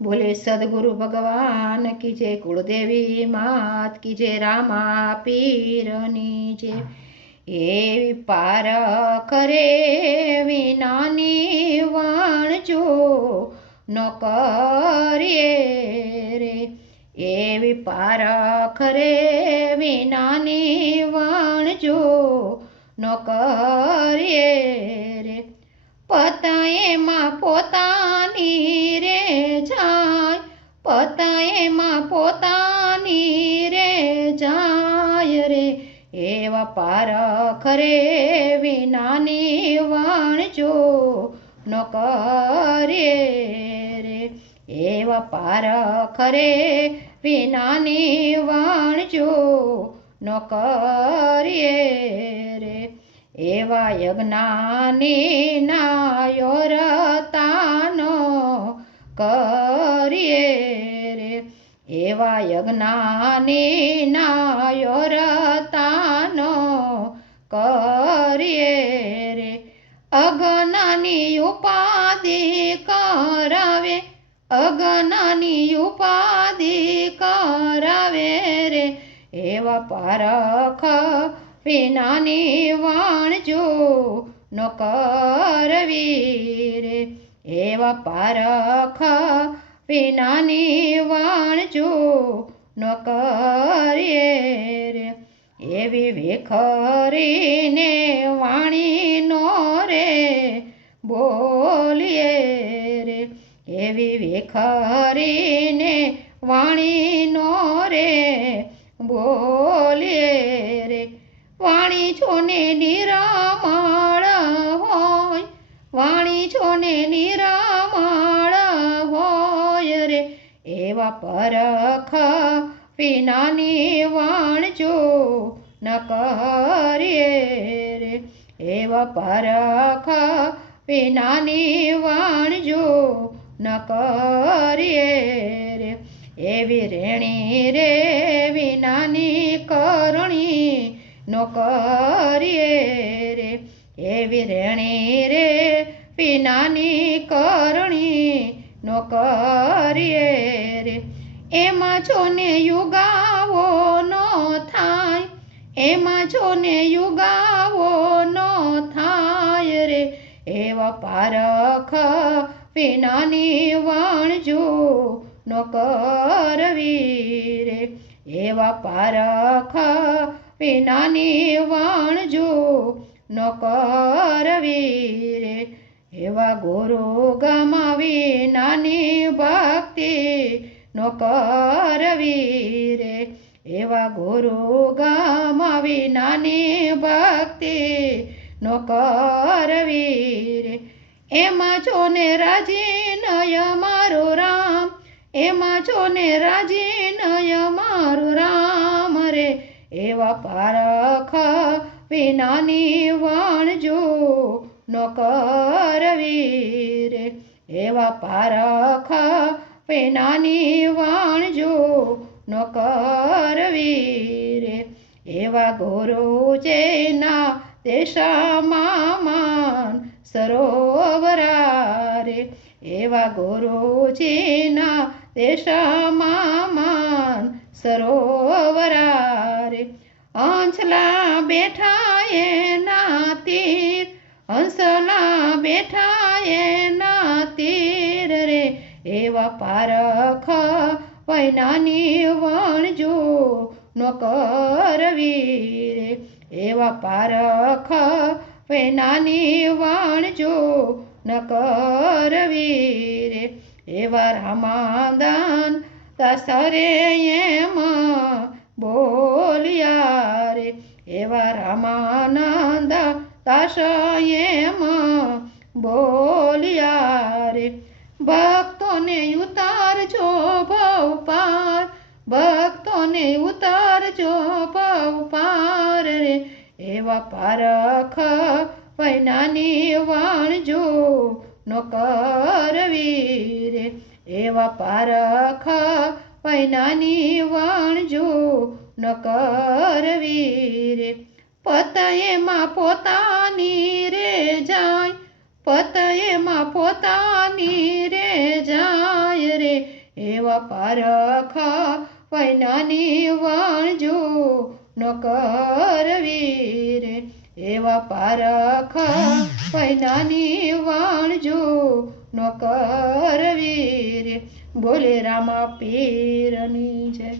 बोले सदगुरु भगवान की जय, कुलदेवी मात की जय, रामा पीरनी जय। एवी पारख रे विनानी वाणजो न કરીએ રે, એવી પારખ રે વિનાની વાણજો ન કરીએ રે। પતાએમાં પોતાની રે જાય, પતાએમાં પોતાની રે જાય રે, એવા પારખ રે વિનાની વાણજો ન કરીએ રે, એવા પારખ રે વિનાની વાણજો ન કરીએ રે। એવા યજ્ઞાની નાયોરતાનો કરીએ રે, એવા યજ્ઞાની નાયોરતાનો કરીએ રે। અગનાની ઉપાધિ કરાવે, અગનાની ઉપાધિ કરાવે રે, એવા પારખ વિનાની વાણજો ન કરવી રે, એવા પારખ વિનાની વાણજો ન કરીએ રે। એવી વેખરીને વાણીનો રે બોલીએ રે, એવી વેખરીને વાણીનો રે બોલીએ રે। વાણી છોને નિરામળ હોય, વાણી છોને નિરામળ હોય રે, એવા પરખ વિનાની વાણજો ન કરીએ રે, એવા પરખ વિનાની વાણજો ન કરીએ રે। એવી રેણી રે વિનાની કરણી ન કરીએ રે, એવી રેણી રે વિનાની કરણી ન કરીએ રે। એમાં છોને યુગાવો ન થાય, એમાં છોને યુગાવો ન થાય રે, એવા પારખ વિનાની વાણજો ન કરવી રે, એવા પારખ વિનાની વાણજો ન કરવી રે। એવા ગુરુ ગમાવી નાની ભક્તિ ન કરવી રે, એવા ગુરુ ગમાવી નાની ભક્તિ ન કરવી રે। એમાં છોને રાજી નય મારો રામ, એમાં છોને રાજી નય મારો રામ રે, એવા પારખ વિનાની વાણજો ન કરવી રે, એવા પારખ વિનાની વાણજો ન કરવી રે। એવા ગુરુજીના દેશામાં માન સરોવરા રે, એવા ગુરુજીના દેશામાં માન સરોવરા રે। હંસલા બેઠા એના તીર, હંસલા બેઠા એના તીર રે, એવા પારખ વિનાની વાણજો ન કરવી રે, એવા પારખ વિનાની વાણજો ન કરવી રે। એવા રામાદાન દાસરે એમાં બોલ્યા રે, એવા રામાનંદ દાસ એમાં બોલ્યા રે। ભક્તોને ઉતારજો ભવ પાર, ભક્તોને ઉતારજો ભવ પાર રે, એવા પારખ વિનાની વાણજો ન કરવી રે, એવા પારખ વિનાની વાણજો ન કરવી રે। પતયેમાં પોતાની રે જાય, પતયેમાં પોતાની રે જાય રે, એવા પારખા વૈનાની વાણજો ન કરવી રે એવા પારખા વૈનાની વાણજો ન કરવી રે બોલે રામા પીરની જય.